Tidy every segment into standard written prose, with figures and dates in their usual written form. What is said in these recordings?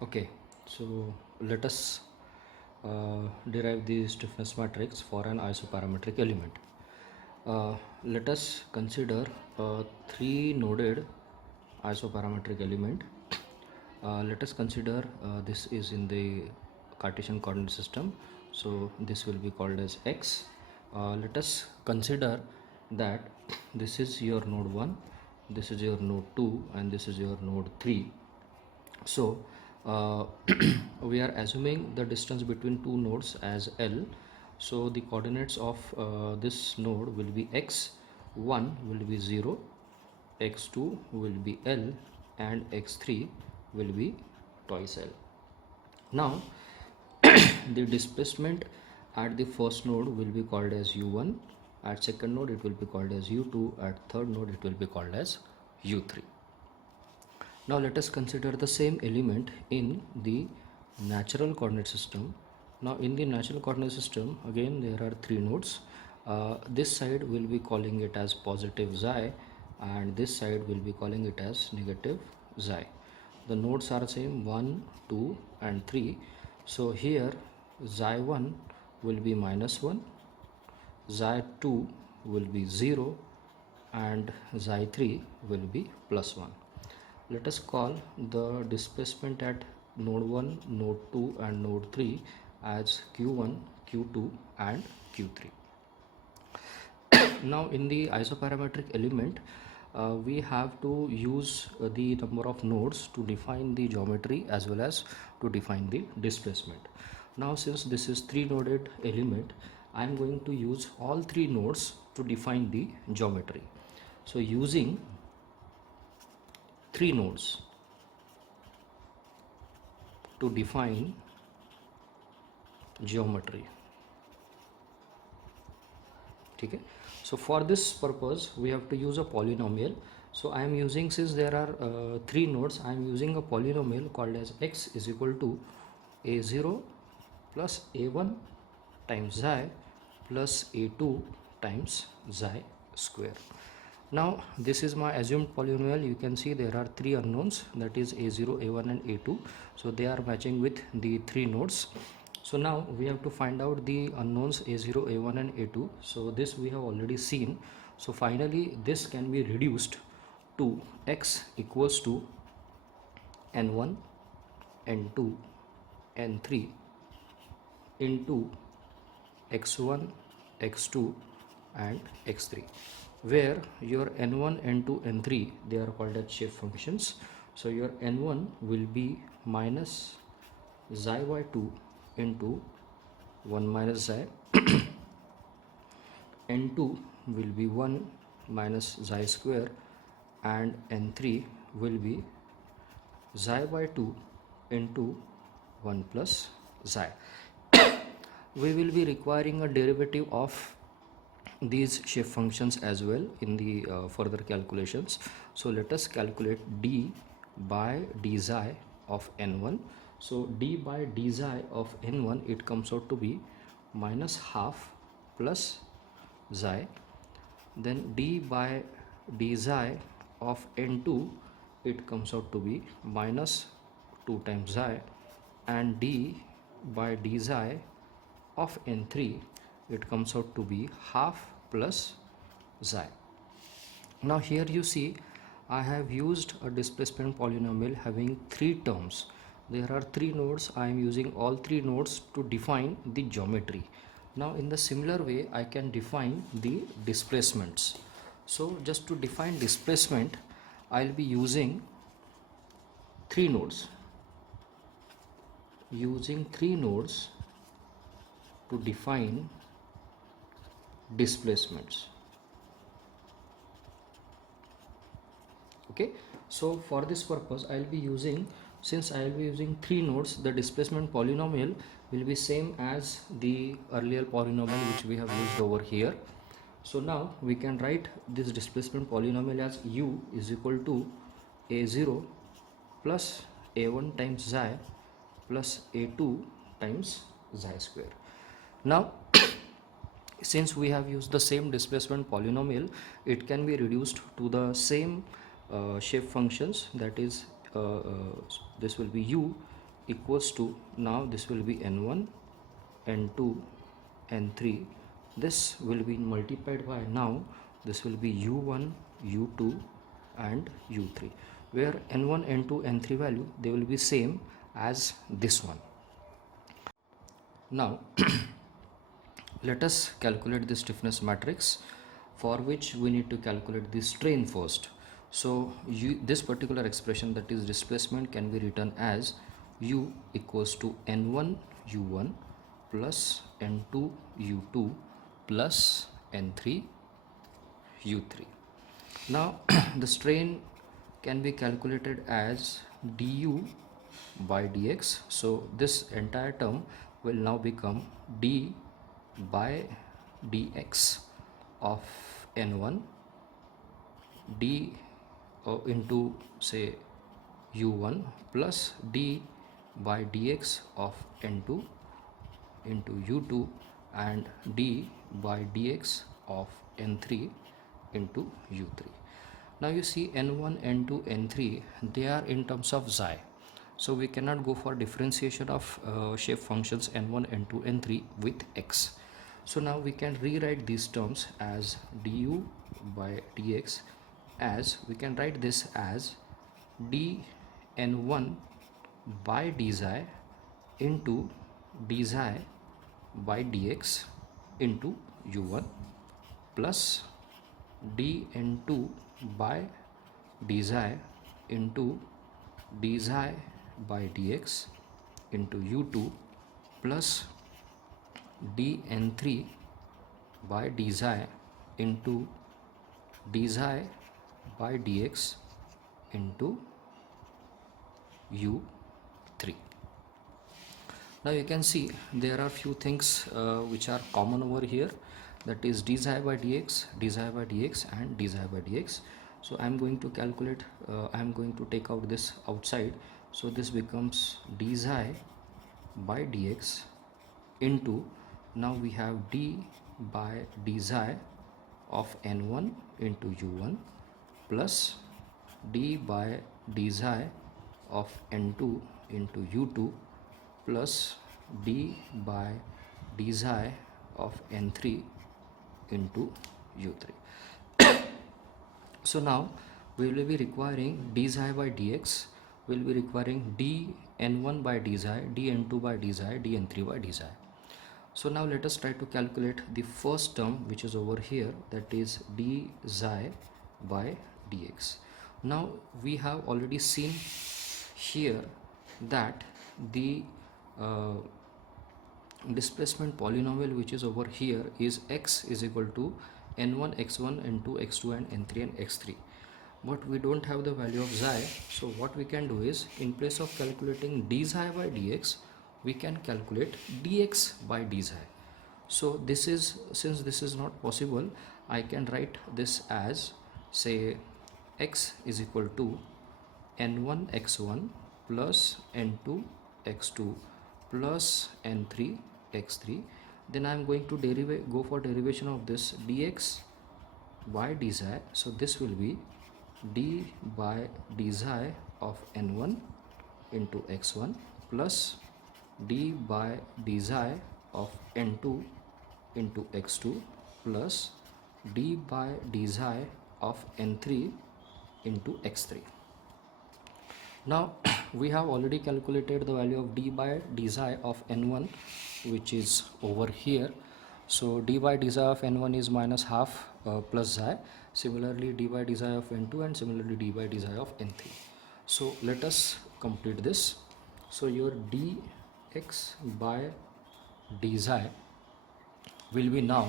Okay, so let us derive the stiffness matrix for an isoparametric element. Let us consider a three-noded isoparametric element. Let us consider this is in the Cartesian coordinate system, so this will be called as x. Let us consider that this is your node 1, this is your node 2, and this is your node 3. So we are assuming the distance between two nodes as L. So the coordinates of this node will be x1 will be 0, x2 will be L, and x3 will be twice L. Now the displacement at the first node will be called as u1, at second node it will be called as u2, at third node it will be called as u3. Now let us consider the same element in the natural coordinate system. Now in the natural coordinate system, again there are three nodes. This side will be calling it as positive xi, and this side will be calling it as negative xi. The nodes are same 1, 2 and 3. So here xi1 will be -1, xi2 will be 0 and xi3 will be +1. Let us call the displacement at node 1, node 2 and node 3 as q1, q2 and q3. Now in the isoparametric element, we have to use the number of nodes to define the geometry as well as to define the displacement. Now since this is three-noded element, I am going to use all three nodes to define the geometry. So using three nodes to define geometry. Okay, so for this purpose we have to use a polynomial. So I am using, since there are three nodes, I am using a polynomial called as x is equal to a0 plus a1 times xi plus a2 times xi square. Now this is my assumed polynomial. You can see there are three unknowns, that is a0, a1 and a2. So they are matching with the three nodes. So now we have to find out the unknowns a0, a1 and a2. So this we have already seen. So finally this can be reduced to x equals to n1, n2, n3 into x1, x2 and x3, where your n1, n2, n3 they are called as shape functions. So your n1 will be minus xi by 2 into 1 minus xi, n2 will be 1 minus xi square, and n3 will be xi by 2 into 1 plus xi. We will be requiring a derivative of these shape functions as well in the further calculations. So let us calculate d by d xi of n1. So d by d xi of n1, it comes out to be minus half plus xi. Then d by d xi of n2, it comes out to be minus 2 times xi, and d by d xi of n3, it comes out to be half plus xi. Now here you see I have used a displacement polynomial having three terms. There are three nodes. I am using all three nodes to define the geometry. Now in the similar way I can define the displacements. So just to define displacement, I'll be using three nodes. Using three nodes to define displacements. Okay, so for this purpose I'll be using, since I'll be using three nodes, the displacement polynomial will be same as the earlier polynomial which we have used over here. So now we can write this displacement polynomial as u is equal to a0 plus a1 times xi plus a2 times xi square. Now since we have used the same displacement polynomial, it can be reduced to the same shape functions, that is this will be u equals to, now this will be n1, n2, n3. This will be multiplied by, now this will be u1, u2 and u3, where n1, n2, n3 value, they will be same as this one. Now let us calculate the stiffness matrix, for which we need to calculate the strain first. So this particular expression, that is displacement, can be written as u equals to n1 u1 plus n2 u2 plus n3 u3. Now the strain can be calculated as du by dx. So this entire term will now become d by dx of n1 d into say u1 plus d by dx of n2 into u2 and d by dx of n3 into u3. Now you see n1, n2, n3, they are in terms of xi. So we cannot go for differentiation of shape functions n1, n2, n3 with x. So now we can rewrite these terms as du by dx, as we can write this as dn1 by dxi into dxi by dx into u1 plus dn2 by dxi into dxi by dx into u2 plus dn3 by dxi into dxi by dx into u3. Now you can see there are few things which are common over here, that is dxi by dx, dxi by dx and dxi by dx. So I am going to calculate, I am going to take out this outside. So this becomes dxi by dx into, now we have d by dxi of n1 into u1 plus d by dxi of n2 into u2 plus d by dxi of n3 into u3. So now we will be requiring dxi by dx, we will be requiring dn1 by dxi, dn2 by dxi, dn3 by dxi. So now let us try to calculate the first term which is over here, that is dxi by dx. Now we have already seen here that the displacement polynomial which is over here is x is equal to n1, x1, n2, x2 and n3 and x3, but we don't have the value of xi. So what we can do is, in place of calculating dxi by dx, we can calculate dx by dxi. So this is, since this is not possible, I can write this as, say, x is equal to n1 x1 plus n2 x2 plus n3 x3. Then I am going to go for derivation of this dx by dxi. So this will be d by dxi of n1 into x1 plus d by dxi of n2 into x2 plus d by dxi of n3 into x3. Now we have already calculated the value of d by dxi of n1, which is over here. So d by dxi of n1 is minus half plus xi. Similarly d by dxi of n2 and similarly d by dxi of n3. So let us complete this. So your dx by dxi will be now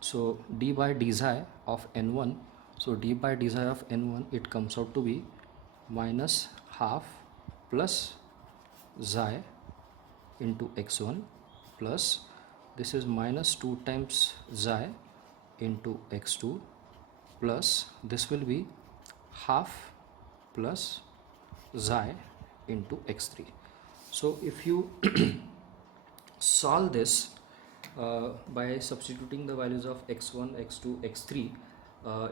so d by dxi of n1, so d by dxi of n1, it comes out to be minus half plus xi into x1 plus, this is minus 2 times xi into x2 plus, this will be half plus xi into x3. So if you solve this by substituting the values of x1, x2, x3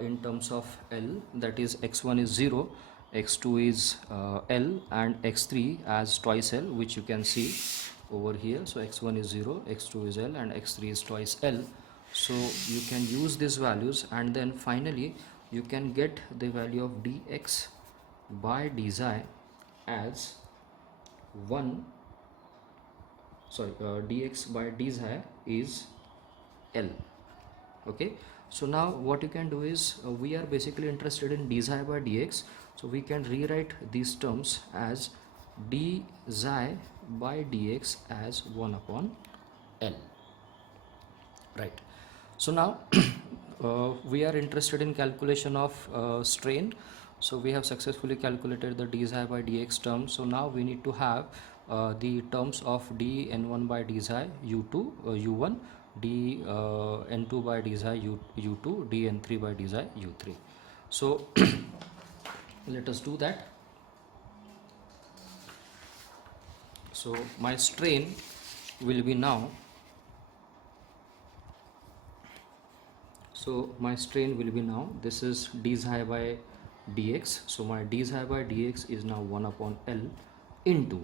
in terms of L, that is x1 is 0, x2 is L, and x3 as twice L, which you can see over here. So x1 is 0, x2 is L, and x3 is twice L. So you can use these values, and then finally you can get the value of dx by dxi as 1, sorry, dx by dxi is L. Okay, so now what you can do is, we are basically interested in dxi by dx, so we can rewrite these terms as dxi by dx as 1 upon L, right? So now we are interested in calculation of strain. So we have successfully calculated the dxi by dx term. So now we need to have the terms of dn1 by dxi u2 u1, dn2 by dxi u2, dn3 by dxi u3. So let us do that. So my strain will be now, this is dxi by dx. So my dxi by dx is now 1 upon L into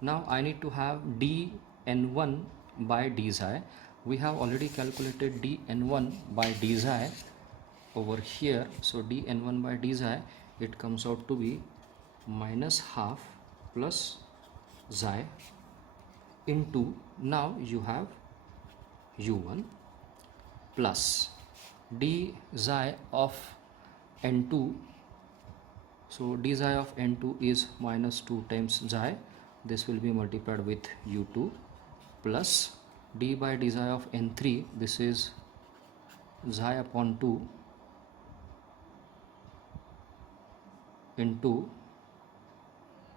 now I need to have dn1 by dxi. We have already calculated dn1 by dxi over here. So dn1 by dxi, it comes out to be minus half plus xi into, now you have u1 plus d xi of n2. So d xi of n2 is minus 2 times xi. This will be multiplied with u2 plus d by d xi of n3. This is xi upon 2 into,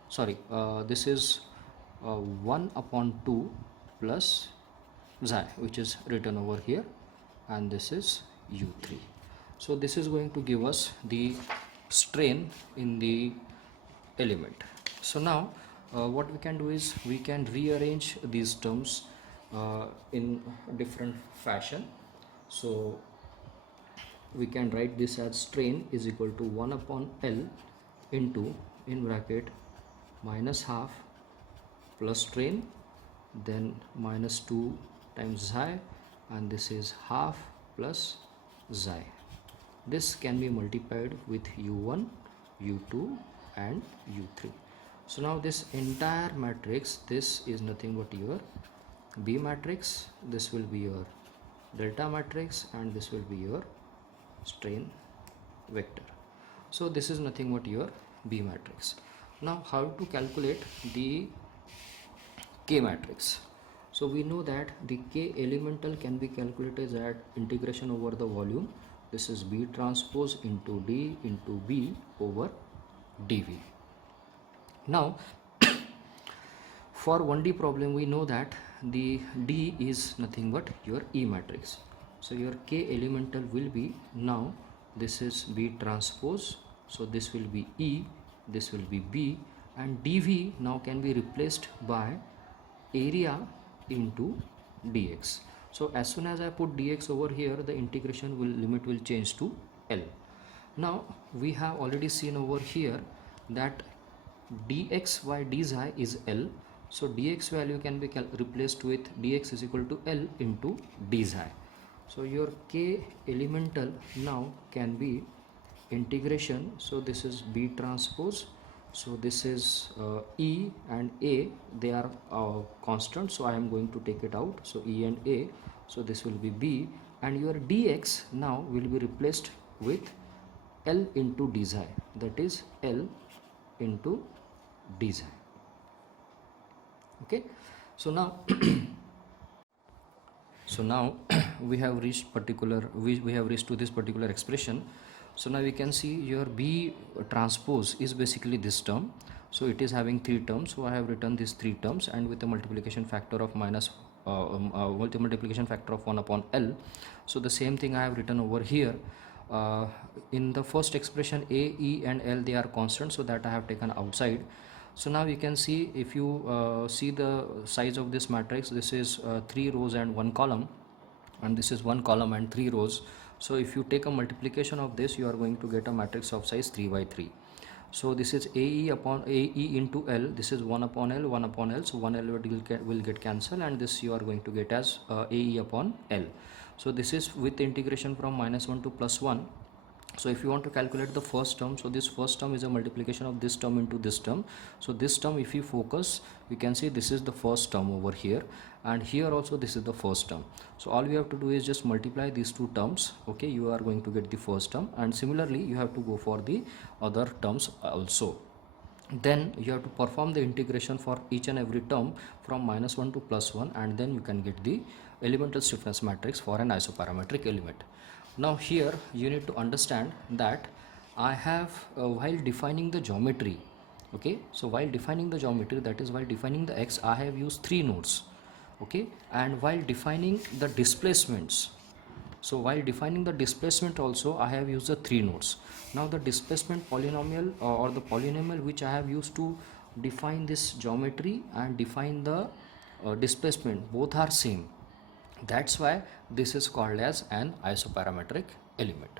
sorry, this is 1 upon 2 plus xi, which is written over here, and this is u3. So this is going to give us the strain in the element. So now what we can do is, we can rearrange these terms in different fashion. So we can write this as strain is equal to 1 upon L into, in bracket, minus half plus strain, then minus 2 times xi, and this is half plus xi. This can be multiplied with u1, u2 and u3. So now this entire matrix, this is nothing but your B matrix, this will be your delta matrix, and this will be your strain vector. So this is nothing but your B matrix. Now how to calculate the K matrix? So we know that the K elemental can be calculated as integration over the volume. This is B transpose into D into B over dV. Now for 1D problem, we know that the D is nothing but your E matrix. So your K elemental will be, now this is B transpose, so this will be E, this will be B, and dV now can be replaced by area into dx. So as soon as I put dx over here, the integration limit will change to L. Now we have already seen over here that dx by dxi is L. So dx value can be replaced with dx is equal to L into dxi. So your K elemental now can be integration. So this is B transpose, so this is E and A, they are constant, so I am going to take it out. So E and A, so this will be B, and your dx now will be replaced with L into dxi, that is L into dxi. Okay, so now so now we have reached to this particular expression. So now we can see your B transpose is basically this term. So it is having 3 terms. So I have written these 3 terms, and with a multiplication factor of multiplication factor of 1 upon L. So the same thing I have written over here. In the first expression, A, E and L, they are constant, so that I have taken outside. So now you can see, if you see the size of this matrix, this is 3 rows and 1 column, and this is 1 column and 3 rows. So if you take a multiplication of this, you are going to get a matrix of size 3 by 3. So this is AE upon AE into L. This is 1 upon L, 1 upon L. So 1 L will get cancelled, and this you are going to get as AE upon L. So this is with integration from -1 to +1. So if you want to calculate the first term, so this first term is a multiplication of this term into this term. So this term, if you focus, you can see this is the first term over here, and here also this is the first term. So all we have to do is just multiply these two terms. Okay, you are going to get the first term, and similarly you have to go for the other terms also. Then you have to perform the integration for each and every term from -1 to +1, and then you can get the elemental stiffness matrix for an isoparametric element. Now here you need to understand that I have while defining the geometry, okay, so while defining the geometry, that is while defining the x, I have used 3 nodes, okay, and while defining the displacements, so while defining the displacement also I have used the 3 nodes. Now the displacement polynomial or the polynomial which I have used to define this geometry and define the displacement, both are same. That's why this is called as an isoparametric element.